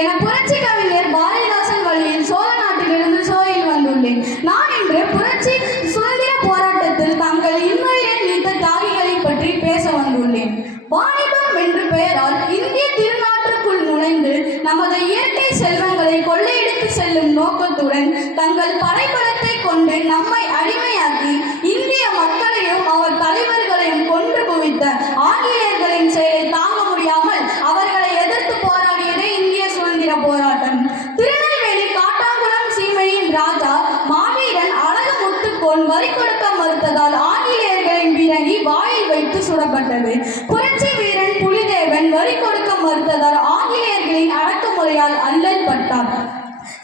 என புரட்சி கவிஞர் பாரதிதாசன் வழியில் சோழ நாட்டிலிருந்து சோழில் வந்துள்ளேன். நான் இன்று புரட்சி சுதந்திர போராட்டத்தில் தங்கள் இன்னுயிரை நீத்த தியாகிகளை பற்றி பேச வந்துள்ளேன். வாணிபம் என்ற பெயரால் இந்திய திருநாட்டுக்குள் நுழைந்து நமது இயற்கை செல்வங்களை கொள்ளையடித்து செல்லும் நோக்கத்துடன் தங்கள் படைபலத்தை கொண்டு நம்மை அடிமையாக்கி இந்திய மக்களையும் அவர் தலைவர்களையும் கொன்று குவித்த ஆங்கிலேயர்களின் செயலை தாங்க முடியாமல் அவர்களை எதிர்த்து போராடியதே இந்திய சுதந்திர போராட்டம். திருநெல்வேலி காட்டாங்குளம் சீமையின் ராஜா மாவீரன் அழகு முத்துக்கோன் வரி கொடுக்க மறுத்ததால் ஆங்கிலேயர்களின் வீரணி வாயில் வைத்து சுடப்பட்டது. புரட்சி வீரன் புலிதேவன் வரி கொடுக்க மறுத்ததால் ஆங்கிலேயர்களின் அடக்குமுறையால் அல்லல் பட்டார்.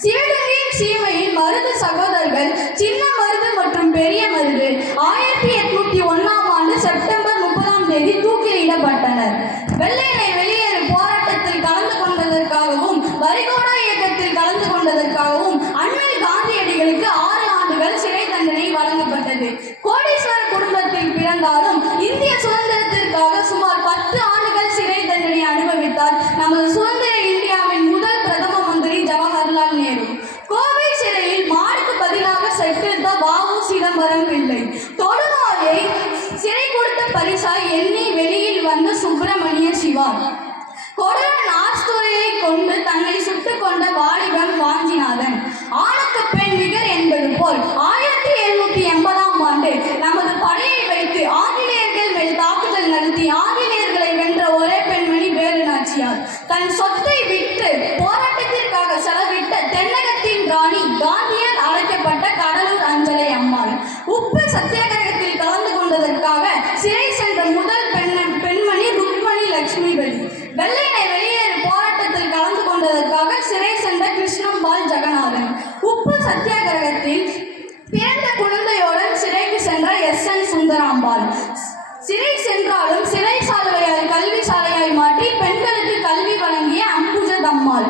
சிவகங்கையின் சீமையின் மருது சகோதரர்கள் சின்ன மருது மற்றும் பெரிய மருது 1801 செப்டம்பர் 30 தூக்கிலிடப்பட்டனர். வெள்ளையனை வெளியேறு போராட்டத்தில் கலந்து கொண்டதற்காகவும் வரிகோடா இயக்கத்தில் கலந்து கொண்டதற்காகவும் அண்ணல் காந்தியடிகளுக்கு 6 ஆண்டுகள் சிறை தண்டனை வழங்கப்பட்டது. கோடீஸ்வர குடும்பத்தில் பிறந்தாலும் இந்திய சுதந்திரத்திற்காக சுமார் 10 ஆண்டுகள் சிறை தண்டனை அனுபவித்தார் நமது சுதந்திர இந்தியாவின் முதல் பிரதம மந்திரி ஜவஹர்லால் நேரு. கோவை சிறையில் மாடுக்கு பதிலாக செட்டிருந்த வ.உ. சிதம்பரம் பிள்ளை. தொடுநோயை சிறை கொடுத்த பரிசாய் எண்ணி வெளியில் வந்த சுப்பிரமணிய சிவா. கொடரன் ஆஸ்துரையை கொண்டு தன்னை சுட்டுக் கொண்ட வாலிபன் வாஞ்சிநாதன். ஆணுக்கு பெண் நிகர் என்பது போல் 1780 நமது படையை வைத்து ஆங்கிலேயர்கள் மேல் தாக்குதல் நடத்தி ஆங்கிலேயர்களை வென்ற ஒரே பெண்மணி வேலு நாச்சியார். தன் சொத்தை விட்டு போராட்டத்திற்காக செலவிட்ட தென்னகத்தின் ராணி காந்தியால் அழைக்கப்பட்ட கடலூர் அஞ்சலை அம்மாள். உப்பு சத்தியாகிரகத்தில் கலந்து கொண்டதற்காக சிறை சென்ற முதல் பெண்மணி ருக்மணி லட்சுமிபதி. வெள்ளையனை வெளியேறு போராட்டத்தில் கலந்து கொண்டதற்காக சிறை சென்ற கிருஷ்ணம்பாள் ஜெகநாதன். உப்பு சத்தியாகிரகத்தில் பிறந்த குழந்தையுடன் சிறைக்கு சென்ற எஸ்.என். சுந்தராம்பாள். சிறை சென்றாலும் சிறை சாலையாய் கல்வி சாலையாய் மாற்றி பெண்களுக்கு கல்வி வழங்கிய அம்புஜதம்மாள்.